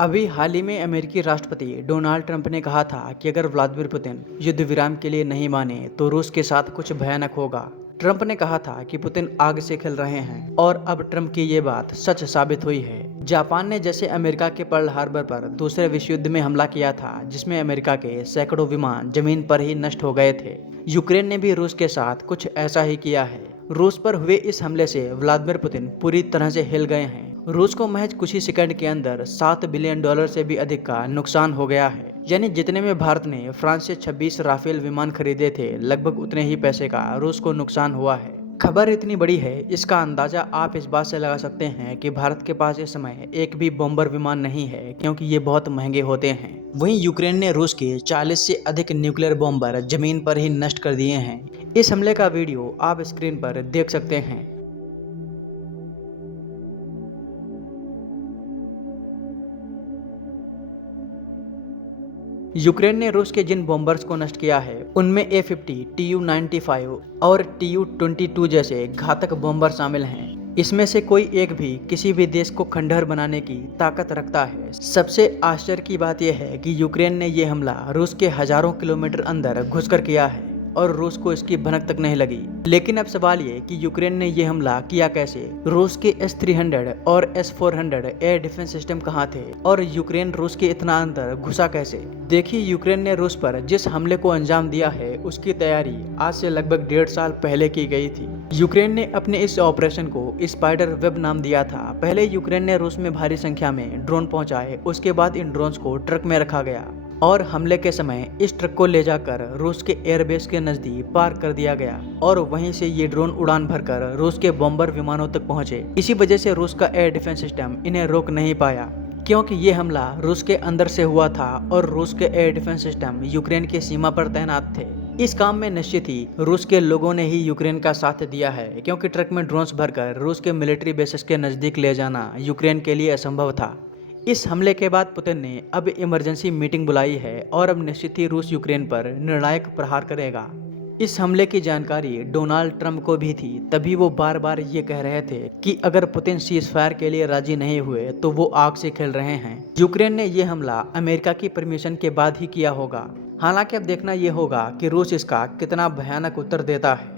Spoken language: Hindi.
अभी हाल ही में अमेरिकी राष्ट्रपति डोनाल्ड ट्रंप ने कहा था कि अगर व्लादिमीर पुतिन युद्ध विराम के लिए नहीं माने तो रूस के साथ कुछ भयानक होगा। ट्रंप ने कहा था कि पुतिन आग से खेल रहे हैं और अब ट्रंप की ये बात सच साबित हुई है। जापान ने जैसे अमेरिका के पर्ल हार्बर पर दूसरे विश्व युद्ध में हमला किया था, जिसमें अमेरिका के सैकड़ों विमान जमीन पर ही नष्ट हो गए थे, यूक्रेन ने भी रूस के साथ कुछ ऐसा ही किया है। रूस पर हुए इस हमले से व्लादिमीर पुतिन पूरी तरह से हिल गए हैं। रूस को महज कुछ ही सेकंड के अंदर $7 बिलियन से भी अधिक का नुकसान हो गया है। यानी जितने में भारत ने फ्रांस से 26 राफेल विमान खरीदे थे, लगभग उतने ही पैसे का रूस को नुकसान हुआ है। खबर इतनी बड़ी है, इसका अंदाजा आप इस बात से लगा सकते हैं कि भारत के पास इस समय एक भी बॉम्बर विमान नहीं है, क्योंकि ये बहुत महंगे होते हैं। वहीं यूक्रेन ने रूस के 40 से अधिक न्यूक्लियर बॉम्बर जमीन पर ही नष्ट कर दिए हैं। इस हमले का वीडियो आप स्क्रीन पर देख सकते हैं। यूक्रेन ने रूस के जिन बॉम्बर्स को नष्ट किया है, उनमें A-50, Tu-95 और Tu-22 जैसे घातक बॉम्बर शामिल हैं। इसमें से कोई एक भी किसी भी देश को खंडहर बनाने की ताकत रखता है। सबसे आश्चर्य की बात यह है कि यूक्रेन ने यह हमला रूस के हजारों किलोमीटर अंदर घुसकर किया है और रूस को इसकी भनक तक नहीं लगी। लेकिन अब सवाल ये कि यूक्रेन ने यह हमला किया कैसे? रूस के S-300 और S-400 एयर डिफेंस सिस्टम कहाँ थे और यूक्रेन रूस के इतना अंदर घुसा कैसे? देखिए, यूक्रेन ने रूस पर जिस हमले को अंजाम दिया है, उसकी तैयारी आज से लगभग 1.5 साल पहले की गई थी। यूक्रेन ने अपने इस ऑपरेशन को स्पाइडर वेब नाम दिया था। पहले यूक्रेन ने रूस में भारी संख्या में ड्रोन पहुंचाए, उसके बाद इन ड्रोन्स को ट्रक में रखा गया और हमले के समय इस ट्रक को ले जाकर रूस के एयरबेस के नजदीक पार्क कर दिया गया और वहीं से ये ड्रोन उड़ान भरकर रूस के बॉम्बर विमानों तक पहुंचे। इसी वजह से रूस का एयर डिफेंस सिस्टम इन्हें रोक नहीं पाया, क्योंकि ये हमला रूस के अंदर से हुआ था और रूस के एयर डिफेंस सिस्टम यूक्रेन की सीमा पर तैनात थे। इस काम में निश्चित ही रूस के लोगों ने ही यूक्रेन का साथ दिया है, क्योंकि ट्रक में ड्रोन्स भरकर रूस के मिलिट्री बेसिस के नजदीक ले जाना यूक्रेन के लिए असंभव था। इस हमले के बाद पुतिन ने अब इमरजेंसी मीटिंग बुलाई है और अब निश्चित ही रूस यूक्रेन पर निर्णायक प्रहार करेगा। इस हमले की जानकारी डोनाल्ड ट्रंप को भी थी, तभी वो बार बार ये कह रहे थे कि अगर पुतिन सीज फायर के लिए राजी नहीं हुए तो वो आग से खेल रहे हैं। यूक्रेन ने ये हमला अमेरिका की परमिशन के बाद ही किया होगा। हालांकि अब देखना ये होगा कि रूस इसका कितना भयानक उत्तर देता है।